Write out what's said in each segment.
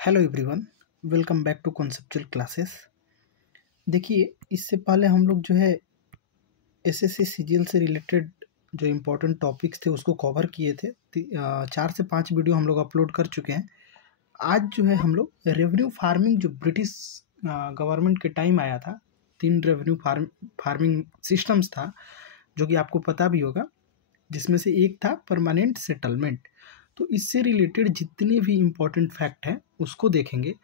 Hello everyone, welcome back to conceptual classes. देखिए, इससे पहले हम लोग जो है एसएससी सीजीएल से रिलेटेड जो इम्पोर्टेंट टॉपिक्स थे उसको कवर किए थे। 4 से 5 वीडियो हम लोग अपलोड कर चुके हैं। आज जो है हम लोग रेवेन्यू फार्मिंग जो ब्रिटिश गवर्नमेंट के टाइम आया था, 3 रेवेन्यू फार्मिंग सिस्टम्स था जो कि आपको पता भी होगा, जिसमें से एक था परमानेंट सेटलमेंट। तो इससे रिलेटेड जितने भी इम्पोर्टेंट फैक्ट हैं उसको देखेंगे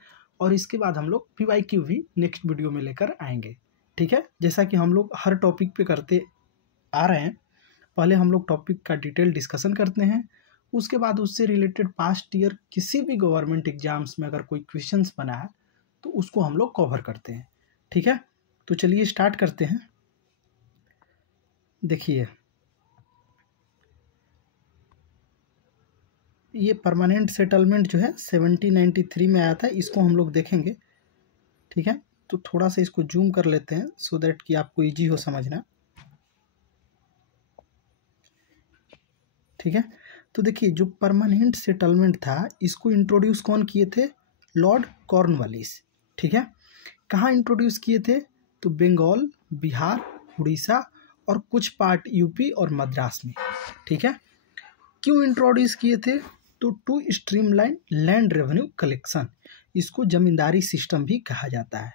और इसके बाद हम लोग पीवाईक्यू भी नेक्स्ट वीडियो में लेकर आएंगे। ठीक है, जैसा कि हम लोग हर टॉपिक पे करते आ रहे हैं। पहले हम लोग टॉपिक का डिटेल डिस्कशन करते हैं, उसके बाद उससे रिलेटेड पास्ट ईयर किसी भी गवर्नमेंट एग्जाम्स में अगर कोई क्वेश्चंस बना है तो उसको हम लोग कवर करते हैं। ठीक है, तो चलिए स्टार्ट करते हैं। देखिए, ये परमानेंट सेटलमेंट जो है 1793 में आया था, इसको हम लोग देखेंगे। ठीक है, तो थोड़ा सा इसको जूम कर लेते हैं सो दैट कि आपको इजी हो समझना। ठीक है, तो देखिए, जो परमानेंट सेटलमेंट था इसको इंट्रोड्यूस कौन किए थे? Lord Cornwallis. ठीक है, कहाँ इंट्रोड्यूस किए थे? तो बंगाल, बिहार, उड़ीसा और कुछ पार्ट यूपी और मद्रास में। ठीक है, क्यों इंट्रोड्यूस किए थे? तो to streamline land revenue collection, इसको जमींदारी सिस्टम भी कहा जाता है।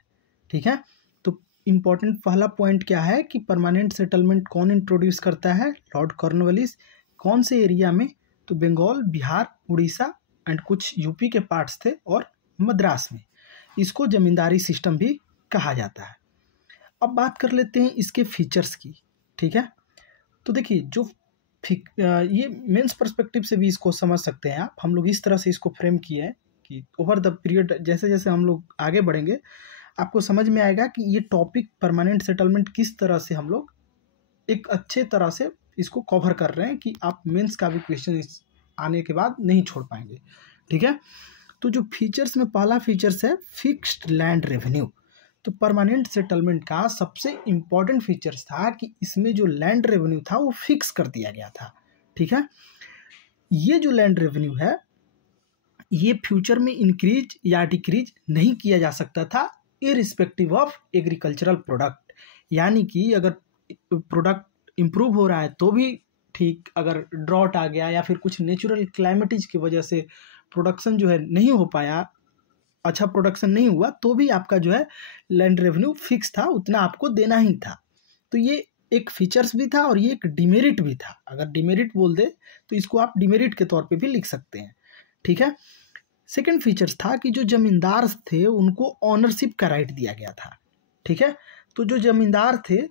ठीक है, तो इम्पोर्टेंट पहला पॉइंट क्या है कि परमानेंट सेटलमेंट कौन इंट्रोड्यूस करता है? Lord Cornwallis. कौन से एरिया में? तो बंगाल, बिहार, उड़ीसा एंड कुछ यूपी के पार्ट्स थे और मद्रास में। इसको जमींदारी सिस्टम भी कहा जाता है। अब बात कर लेते हैं इसके फीचर्स की। ठीक है, तो देखिए, जो ये मेंस पर्सपेक्टिव से भी इसको समझ सकते हैं आप। हम लोग इस तरह से इसको फ्रेम किए हैं कि ओवर द पीरियड जैसे जैसे हम लोग आगे बढ़ेंगे आपको समझ में आएगा कि ये टॉपिक परमानेंट सेटलमेंट किस तरह से हम लोग एक अच्छे तरह से इसको कवर कर रहे हैं कि आप मेंस का भी क्वेश्चन आने के बाद नहीं छोड़ पाएंगे। ठीक है, तो जो फीचर्स में पहला फीचर्स है फिक्स्ड लैंड रेवेन्यू। तो परमानेंट सेटलमेंट का सबसे इम्पॉर्टेंट फीचर्स था कि इसमें जो लैंड रेवेन्यू था वो फिक्स कर दिया गया था। ठीक है, ये जो लैंड रेवेन्यू है ये फ्यूचर में इंक्रीज या डिक्रीज नहीं किया जा सकता था इररिस्पेक्टिव ऑफ एग्रीकल्चरल प्रोडक्ट। यानी कि अगर प्रोडक्ट इम्प्रूव हो रहा है तो भी ठीक, अगर ड्रॉट आ गया या फिर कुछ नेचुरल क्लाइमेटीज की वजह से प्रोडक्शन जो है नहीं हो पाया, अच्छा प्रोडक्शन नहीं हुआ, तो भी आपका जो है लैंड रेवेन्यू फिक्स था, उतना आपको देना ही था। तो ये एक फीचर्स भी था और ये एक डिमेरिट भी था। अगर डिमेरिट बोल दे तो इसको आप डिमेरिट के तौर पे भी लिख सकते हैं। ठीक है, सेकंड फीचर्स था कि जो जमींदार थे उनको ऑनरशिप का राइट दिया गया था। ठीक है, तो जो जमींदार थे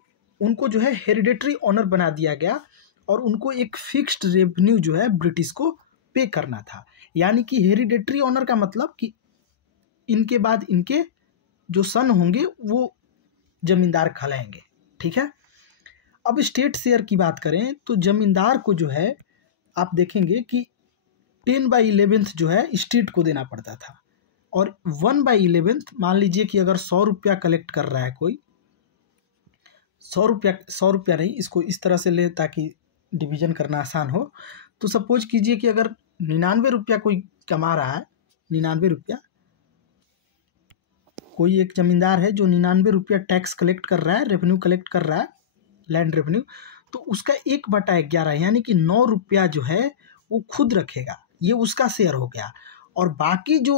उनको जो है हेरिडेटरी ऑनर बना दिया गया और उनको एक फिक्स्ड रेवेन्यू जो है ब्रिटिश को पे करना था। यानी कि हेरिडेटरी ऑनर का मतलब कि इनके बाद इनके जो सन होंगे वो जमींदार कहलाएंगे। ठीक है, अब स्टेट शेयर की बात करें तो जमींदार को जो है आप देखेंगे कि 10/11 जो है स्टेट को देना पड़ता था और 1/11 मान लीजिए कि अगर 100 रुपया कलेक्ट कर रहा है कोई, 100 रुपया नहीं, इसको इस तरह से ले ताकि डिवीजन करना आसान हो। तो सपोज कीजिए कि अगर 99 रुपया कोई कमा रहा है, 99 रुपया, कोई एक जमींदार है जो 99 रुपया टैक्स कलेक्ट कर रहा है, रेवेन्यू कलेक्ट कर रहा है, लैंड रेवेन्यू, तो उसका 1/11 यानी कि 9 रुपया जो है वो खुद रखेगा, ये उसका शेयर हो गया। और बाकी जो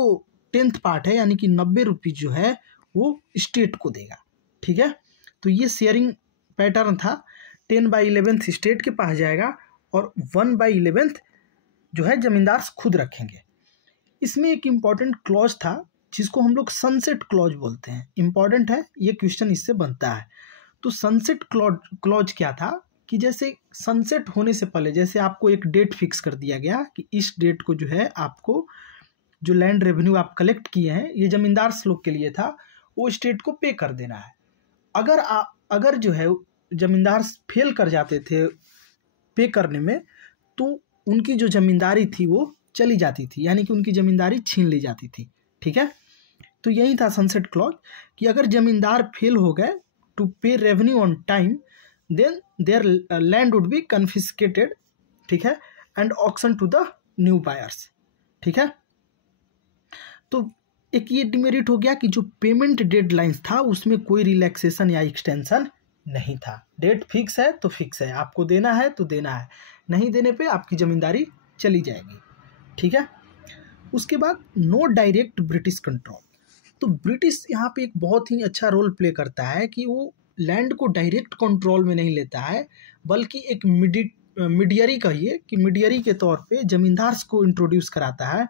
10th पार्ट है यानी कि 90 रुपये जो है वो स्टेट को देगा। ठीक है, तो ये शेयरिंग पैटर्न था। 10/11 स्टेट के पास जाएगा और 1/11 जो है जमींदार खुद रखेंगे। इसमें एक इम्पॉर्टेंट क्लॉज था जिसको हम लोग सनसेट क्लॉज बोलते हैं। इंपॉर्टेंट है, ये क्वेश्चन इससे बनता है। तो सनसेट क्लॉज क्या था कि जैसे सनसेट होने से पहले जैसे आपको एक डेट फिक्स कर दिया गया कि इस डेट को जो है आपको जो लैंड रेवेन्यू आप कलेक्ट किए हैं ये जमींदार लोग के लिए था, वो स्टेट को पे कर देना है। अगर जो है जमींदार फेल कर जाते थे पे करने में तो उनकी जो जमींदारी थी वो चली जाती थी, यानी कि उनकी जमींदारी छीन ली जाती थी। ठीक है, तो यही था सनसेट क्लॉज कि अगर जमींदार फेल हो गए to pay revenue on time then their land would be confiscated. ठीक है, and auction to the new buyers. ठीक है, तो एक ये डिमेरिट हो गया कि जो पेमेंट डेडलाइंस था उसमें कोई रिलैक्सेशन या एक्सटेंशन नहीं था। डेट फिक्स है तो फिक्स है, आपको देना है तो देना है, नहीं देने पे आपकी ज़मींदारी चली जाएगी। ठीक है। उसके बाद नो डायरेक्ट ब्रिटिश कंट्रोल। तो ब्रिटिश यहाँ पे एक बहुत ही अच्छा रोल प्ले करता है कि वो लैंड को डायरेक्ट कंट्रोल में नहीं लेता है, बल्कि एक मीडियरी कहिए कि मीडियरी के तौर पे जमींदार्स को इंट्रोड्यूस कराता है,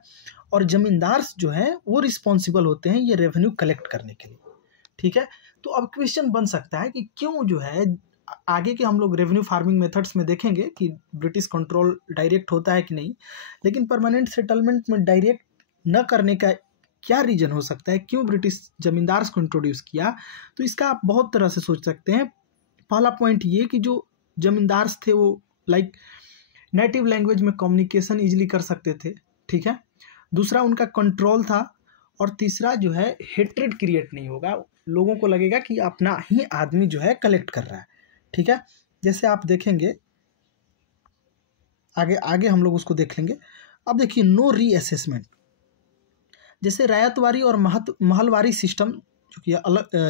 और जमींदार्स जो है वो रिस्पॉन्सिबल होते हैं ये रेवेन्यू कलेक्ट करने के लिए। ठीक है। तो अब क्वेश्चन बन सकता है कि क्यों जो है आगे के हम लोग रेवेन्यू फार्मिंग मेथड्स में देखेंगे कि ब्रिटिश कंट्रोल डायरेक्ट होता है कि नहीं, लेकिन परमानेंट सेटलमेंट में डायरेक्ट न करने का क्या रीजन हो सकता है, क्यों ब्रिटिश जमींदार्स को इंट्रोड्यूस किया। तो इसका आप बहुत तरह से सोच सकते हैं। पहला पॉइंट ये कि जो जमींदार्स थे वो लाइक नेटिव लैंग्वेज में कम्युनिकेशन इजीली कर सकते थे। ठीक है। दूसरा उनका कंट्रोल था, और तीसरा जो है हेट्रेड क्रिएट नहीं होगा, लोगों को लगेगा कि अपना ही आदमी जो है कलेक्ट कर रहा है। ठीक है। जैसे आप देखेंगे आगे आगे हम लोग उसको देख लेंगे। अब देखिए नो रीअसेसमेंट। जैसे रायतवारी और महलवारी सिस्टम, जो कि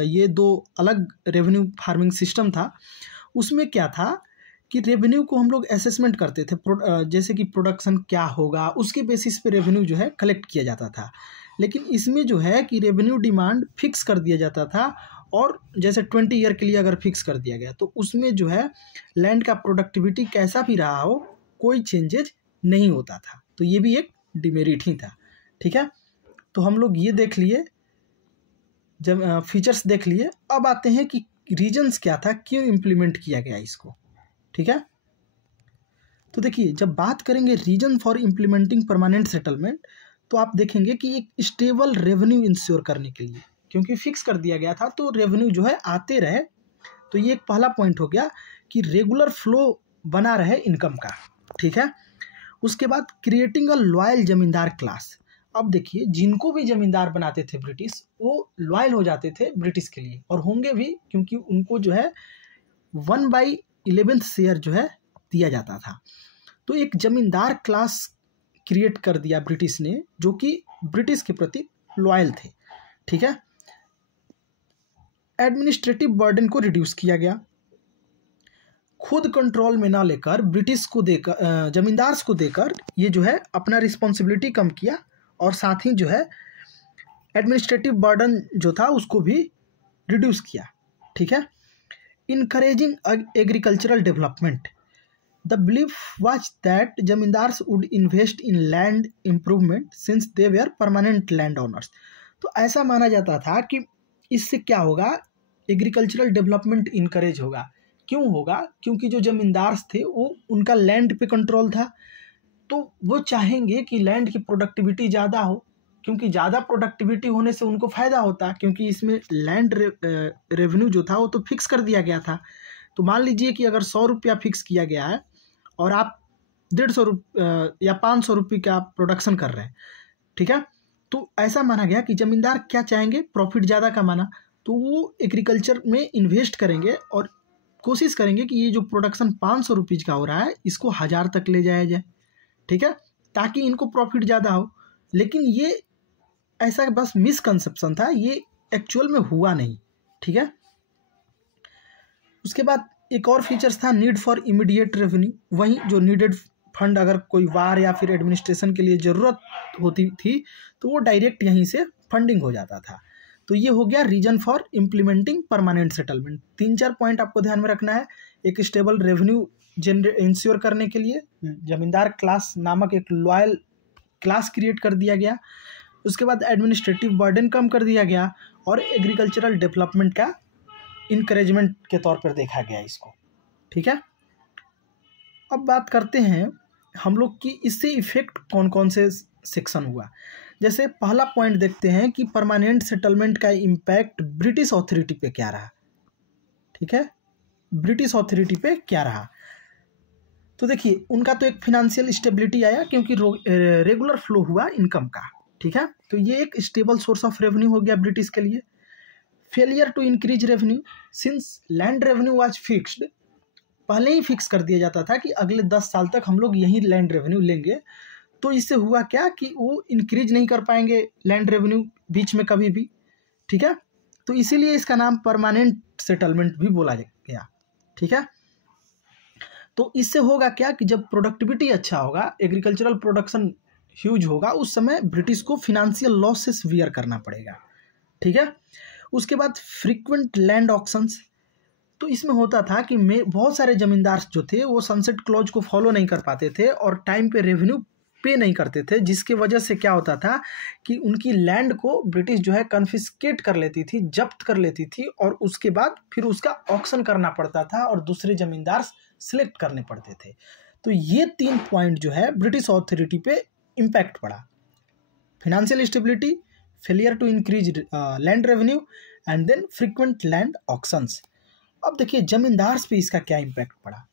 ये दो अलग रेवेन्यू फार्मिंग सिस्टम था, उसमें क्या था कि रेवेन्यू को हम लोग असेसमेंट करते थे, जैसे कि प्रोडक्शन क्या होगा उसके बेसिस पे रेवेन्यू जो है कलेक्ट किया जाता था। लेकिन इसमें जो है कि रेवेन्यू डिमांड फिक्स कर दिया जाता था, और जैसे 20 ईयर के लिए अगर फिक्स कर दिया गया तो उसमें जो है लैंड का प्रोडक्टिविटी कैसा भी रहा हो कोई चेंजेज नहीं होता था। तो ये भी एक डिमेरिट ही था। ठीक है। तो हम लोग ये देख लिए, जब फीचर्स देख लिए, अब आते हैं कि रीजंस क्या था, क्यों इम्प्लीमेंट किया गया इसको। ठीक है। तो देखिए जब बात करेंगे reason for implementing permanent settlement, तो आप देखेंगे कि एक स्टेबल रेवेन्यू इंश्योर करने के लिए, क्योंकि फिक्स कर दिया गया था तो रेवेन्यू जो है आते रहे। तो ये एक पहला पॉइंट हो गया कि रेगुलर फ्लो बना रहे इनकम का। ठीक है। उसके बाद क्रिएटिंग अ लॉयल जमींदार क्लास। अब देखिए जिनको भी जमींदार बनाते थे ब्रिटिश, वो लॉयल हो जाते थे ब्रिटिश के लिए, और होंगे भी, क्योंकि उनको जो है 1/11 शेयर जो है दिया जाता था। तो एक जमींदार क्लास क्रिएट कर दिया ब्रिटिश ने, जो कि ब्रिटिश के प्रति लॉयल थे। ठीक है। एडमिनिस्ट्रेटिव बर्डन को रिड्यूस किया गया, खुद कंट्रोल में ना लेकर ब्रिटिश को देकर, जमींदार्स को देकर ये जो है अपना रिस्पॉन्सिबिलिटी कम किया, और साथ ही जो है एडमिनिस्ट्रेटिव बर्डन जो था उसको भी रिड्यूस किया। ठीक है। Encouraging agricultural development. The belief was that zamindars would invest in land improvement since they were permanent land owners. तो ऐसा माना जाता था कि इससे क्या होगा, एग्रीकल्चरल डेवलपमेंट इनकरेज होगा। क्यों होगा, क्योंकि जो जमींदार्स थे वो उनका लैंड पे कंट्रोल था, तो वो चाहेंगे कि लैंड की प्रोडक्टिविटी ज़्यादा हो, क्योंकि ज़्यादा प्रोडक्टिविटी होने से उनको फ़ायदा होता, क्योंकि इसमें लैंड रेवेन्यू जो था वो तो फिक्स कर दिया गया था। तो मान लीजिए कि अगर 100 रुपया फिक्स किया गया है और आप 150 या 500 रुपये का प्रोडक्शन कर रहे हैं। ठीक है। तो ऐसा माना गया कि ज़मींदार क्या चाहेंगे, प्रॉफिट ज़्यादा कमाना, तो वो एग्रीकल्चर में इन्वेस्ट करेंगे और कोशिश करेंगे कि ये जो प्रोडक्शन 500 रुपीज़ का हो रहा है इसको 1000 तक ले जाया जाए। ठीक है। ताकि इनको प्रॉफिट ज़्यादा हो। लेकिन ये ऐसा बस मिसकंसेप्शन था, ये एक्चुअल में हुआ नहीं। ठीक है। उसके बाद एक और फीचर्स था नीड फॉर इमीडिएट रेवेन्यू। वहीं जो नीडेड फंड, अगर कोई वार या फिर एडमिनिस्ट्रेशन के लिए ज़रूरत होती थी तो वो डायरेक्ट यहीं से फंडिंग हो जाता था। तो ये हो गया reason for implementing permanent settlement. 3-4 point आपको ध्यान में रखना है। एक स्टेबल रेवेन्यू इंश्योर करने के लिए जमींदार क्लास नामक एक लॉयल क्लास क्रिएट कर दिया गया। उसके बाद एडमिनिस्ट्रेटिव बर्डन कम कर दिया गया, और एग्रीकल्चरल डेवलपमेंट का इनकरेजमेंट के तौर पर देखा गया इसको। ठीक है। अब बात करते हैं हम लोग कि इससे इफेक्ट कौन कौन से सेक्शन हुआ। जैसे पहला पॉइंट देखते हैं कि परमानेंट सेटलमेंट का इम्पैक्ट ब्रिटिश अथॉरिटी पे क्या रहा। ठीक है। ब्रिटिश अथॉरिटी पे क्या रहा, तो देखिए उनका तो एक फिनेंशियल स्टेबिलिटी आया, क्योंकि रेगुलर फ्लो हुआ इनकम का। ठीक है। तो ये एक स्टेबल सोर्स ऑफ रेवेन्यू हो गया ब्रिटिश के लिए। Failure to increase revenue since land revenue was fixed. पहले ही फिक्स कर दिया जाता था कि अगले 10 साल तक हम लोग यही लैंड रेवेन्यू लेंगे, तो इससे हुआ क्या कि वो इंक्रीज नहीं कर पाएंगे लैंड रेवेन्यू बीच में कभी भी, ठीक है। तो इसीलिए इसका नाम परमानेंट सेटलमेंट भी बोला गया, ठीक है। तो इससे होगा क्या कि जब प्रोडक्टिविटी अच्छा होगा, एग्रीकल्चरल प्रोडक्शन ह्यूज होगा, उस समय ब्रिटिश को फिनेंशियल लॉसेस वियर करना पड़ेगा, ठीक है। उसके बाद फ्रीक्वेंट लैंड ऑक्शंस। तो इसमें होता था कि बहुत सारे जमींदार जो थे वो सनसेट क्लॉज को फॉलो नहीं कर पाते थे और टाइम पे रेवेन्यू पे नहीं करते थे, जिसकी वजह से क्या होता था कि उनकी लैंड को ब्रिटिश जो है कन्फिस्केट कर लेती थी, जब्त कर लेती थी, और उसके बाद फिर उसका ऑक्शन करना पड़ता था और दूसरे जमींदार सिलेक्ट करने पड़ते थे। तो ये 3 पॉइंट जो है ब्रिटिश अथॉरिटी पे इम्पैक्ट पड़ा, financial stability, failure to increase land revenue and then frequent land auctions. अब देखिए जमींदार पे इसका क्या इम्पैक्ट पड़ा।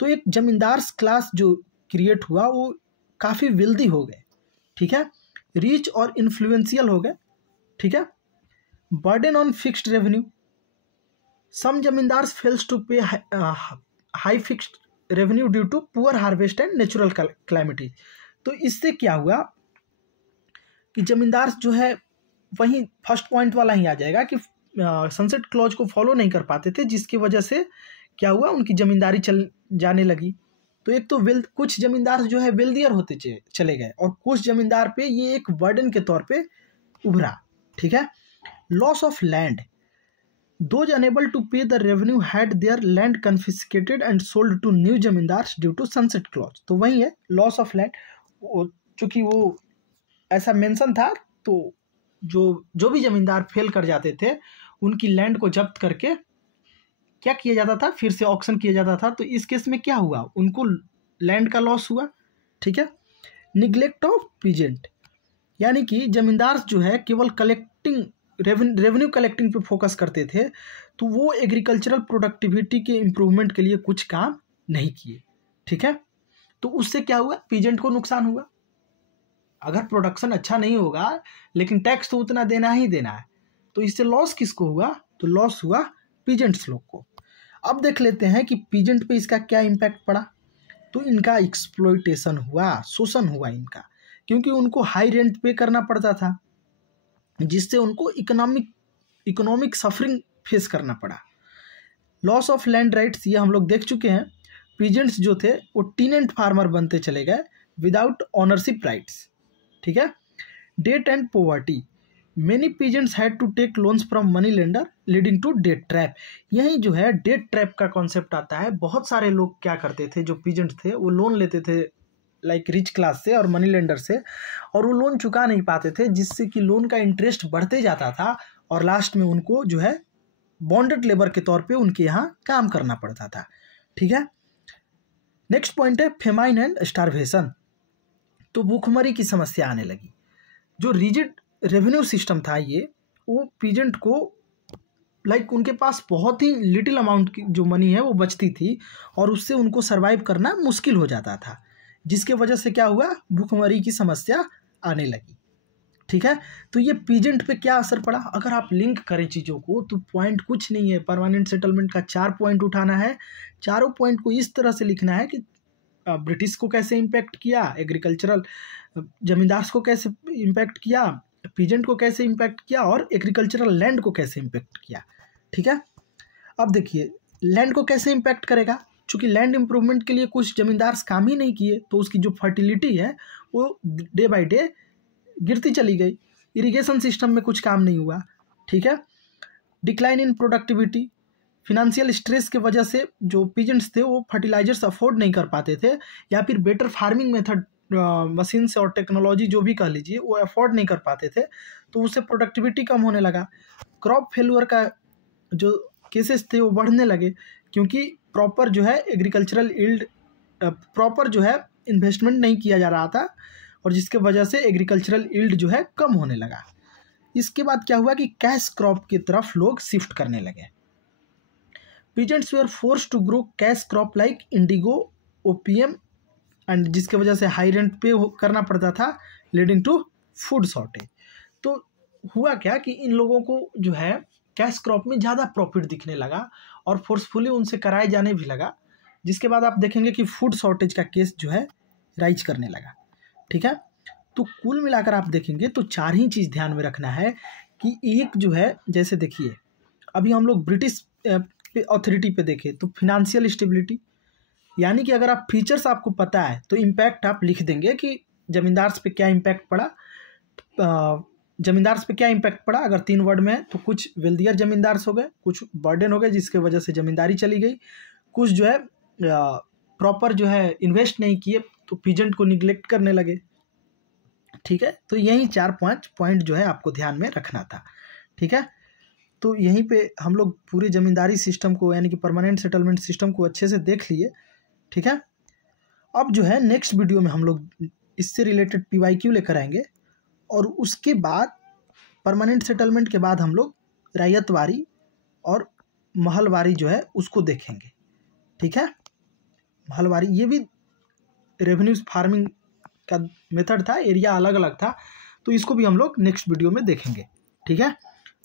तो एक जमींदार क्लास जो क्रिएट हुआ वो काफ़ी वेल्दी हो गए, ठीक है, रिच और इन्फ्लुएंशियल हो गए, ठीक है। Burden on fixed revenue, some zamindar fails to pay high fixed revenue due to poor harvest and natural calamity. तो इससे क्या हुआ कि जमींदार जो है वहीं फर्स्ट पॉइंट वाला ही आ जाएगा कि सनसेट क्लॉज को फॉलो नहीं कर पाते थे, जिसकी वजह से क्या हुआ, उनकी जमींदारी चल जाने लगी। तो एक तो कुछ जमींदार जो है वेल्दियर होते चले गए और कुछ जमींदार पे ये एक बर्डन के तौर पे उभरा, ठीक है। Loss of land, those unable to pay the revenue had their land confiscated and sold to new zamindar due to sunset clause. तो वही है लॉस ऑफ लैंड, चूंकि वो ऐसा मेंशन था, तो जो भी जमींदार फेल कर जाते थे उनकी लैंड को जब्त करके क्या किया जाता था, फिर से ऑक्शन किया जाता था। तो इस केस में क्या हुआ, उनको लैंड का लॉस हुआ, ठीक है। निग्लेक्ट ऑफ पीजेंट, यानी कि जमींदार जो है केवल कलेक्टिंग रेवेन्यू कलेक्टिंग पे फोकस करते थे, तो वो एग्रीकल्चरल प्रोडक्टिविटी के इम्प्रूवमेंट के लिए कुछ काम नहीं किए, ठीक है। तो उससे क्या हुआ, पीजेंट को नुकसान हुआ। अगर प्रोडक्शन अच्छा नहीं होगा लेकिन टैक्स तो उतना देना ही देना है, तो इससे लॉस किसको हुआ, तो लॉस हुआ पीजेंट्स लोग को। अब देख लेते हैं कि पीजेंट पे इसका क्या इम्पैक्ट पड़ा। तो इनका एक्सप्लॉइटेशन हुआ, शोषण हुआ इनका, क्योंकि उनको हाई रेंट पे करना पड़ता था, जिससे उनको इकोनॉमिक सफरिंग फेस करना पड़ा। लॉस ऑफ लैंड राइट्स, ये हम लोग देख चुके हैं। पीजेंट्स जो थे वो टीनेंट फार्मर बनते चले गए विदाउट ऑनरशिप राइट्स, ठीक है। Debt and poverty, many peasants had to take loans from money lender leading to debt trap. यही जो है डेट ट्रैप का कॉन्सेप्ट आता है। बहुत सारे लोग क्या करते थे, जो पीजेंट थे वो लोन लेते थे लाइक रिच क्लास से और मनी लेंडर से, और वो लोन चुका नहीं पाते थे, जिससे कि लोन का इंटरेस्ट बढ़ते जाता था और लास्ट में उनको जो है बॉन्डेड लेबर के तौर पे उनके यहाँ काम करना पड़ता था, ठीक है। नेक्स्ट पॉइंट है फेमाइन एंड स्टारवेशन। तो भूखमरी की समस्या आने लगी। जो रिजिड रेवेन्यू सिस्टम था ये, वो पीजेंट को लाइक उनके पास बहुत ही लिटिल अमाउंट की जो मनी है वो बचती थी और उससे उनको सरवाइव करना मुश्किल हो जाता था, जिसके वजह से क्या हुआ, भूखमरी की समस्या आने लगी, ठीक है। तो ये पीजेंट पे क्या असर पड़ा, अगर आप लिंक करें चीज़ों को तो पॉइंट कुछ नहीं है। परमानेंट सेटलमेंट का 4 पॉइंट उठाना है, चारों पॉइंट को इस तरह से लिखना है कि ब्रिटिश को कैसे इम्पैक्ट किया, एग्रीकल्चरल जमींदार को कैसे इम्पैक्ट किया, पीजेंट को कैसे इम्पैक्ट किया और एग्रीकल्चरल लैंड को कैसे इम्पैक्ट किया, ठीक है। अब देखिए लैंड को कैसे इम्पैक्ट करेगा, चूँकि लैंड इम्प्रूवमेंट के लिए कुछ जमींदार काम ही नहीं किए, तो उसकी जो फर्टिलिटी है वो डे बाय डे गिरती चली गई। इरिगेशन सिस्टम में कुछ काम नहीं हुआ, ठीक है। Decline in productivity, financial stress के वजह से जो पीजेंट्स थे वो फर्टिलाइजर्स अफोर्ड नहीं कर पाते थे, या फिर बेटर फार्मिंग मेथड मशीन से और टेक्नोलॉजी जो भी कह लीजिए वो अफोर्ड नहीं कर पाते थे, तो उससे प्रोडक्टिविटी कम होने लगा। क्रॉप फेल्यूर का जो केसेस थे वो बढ़ने लगे, क्योंकि प्रॉपर जो है एग्रीकल्चरल यील्ड प्रॉपर जो है इन्वेस्टमेंट नहीं किया जा रहा था, और जिसके वजह से एग्रीकल्चरल यील्ड जो है कम होने लगा। इसके बाद क्या हुआ कि कैश क्रॉप की तरफ लोग शिफ्ट करने लगे। Peasants were force to grow cash crop like indigo, opium, and जिसके वजह से हाई रेंट पे करना पड़ता था, लीडिंग टू फूड शॉर्टेज। तो हुआ क्या कि इन लोगों को जो है कैश क्रॉप में ज़्यादा प्रॉफिट दिखने लगा और फोर्सफुली उनसे कराए जाने भी लगा, जिसके बाद आप देखेंगे कि फूड शॉर्टेज का केस जो है राइज करने लगा। ठीक है। तो कुल मिलाकर आप देखेंगे तो 4 ही चीज़ ध्यान में रखना है कि एक जो है, जैसे देखिए अभी हम लोग ब्रिटिश अथॉरिटी पे देखें तो फिनेंशियल स्टेबिलिटी, यानी कि अगर आप फीचर्स आपको पता है तो इम्पैक्ट आप लिख देंगे कि जमींदार्स पे क्या इम्पैक्ट पड़ा, जमींदार्स पे क्या इम्पैक्ट पड़ा। अगर 3 वर्ड में है तो कुछ वेल्दियर जमींदार्स हो गए, कुछ बर्डन हो गए जिसके वजह से जमींदारी चली गई, कुछ जो है प्रॉपर जो है इन्वेस्ट नहीं किए तो पीजेंट को निगलेक्ट करने लगे, ठीक है। तो यही 4-5 पॉइंट जो है आपको ध्यान में रखना था, ठीक है। तो यहीं पे हम लोग पूरे जमींदारी सिस्टम को यानी कि परमानेंट सेटलमेंट सिस्टम को अच्छे से देख लिए, ठीक है। अब जो है नेक्स्ट वीडियो में हम लोग इससे रिलेटेड PYQ लेकर आएंगे और उसके बाद परमानेंट सेटलमेंट के बाद हम लोग रैयतवारी और महलवारी जो है उसको देखेंगे, ठीक है। महलवारी ये भी रेवेन्यू फार्मिंग का मेथड था, एरिया अलग अलग था, तो इसको भी हम लोग नेक्स्ट वीडियो में देखेंगे, ठीक है।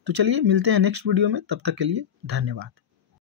तो चलिए मिलते हैं नेक्स्ट वीडियो में, तब तक के लिए धन्यवाद।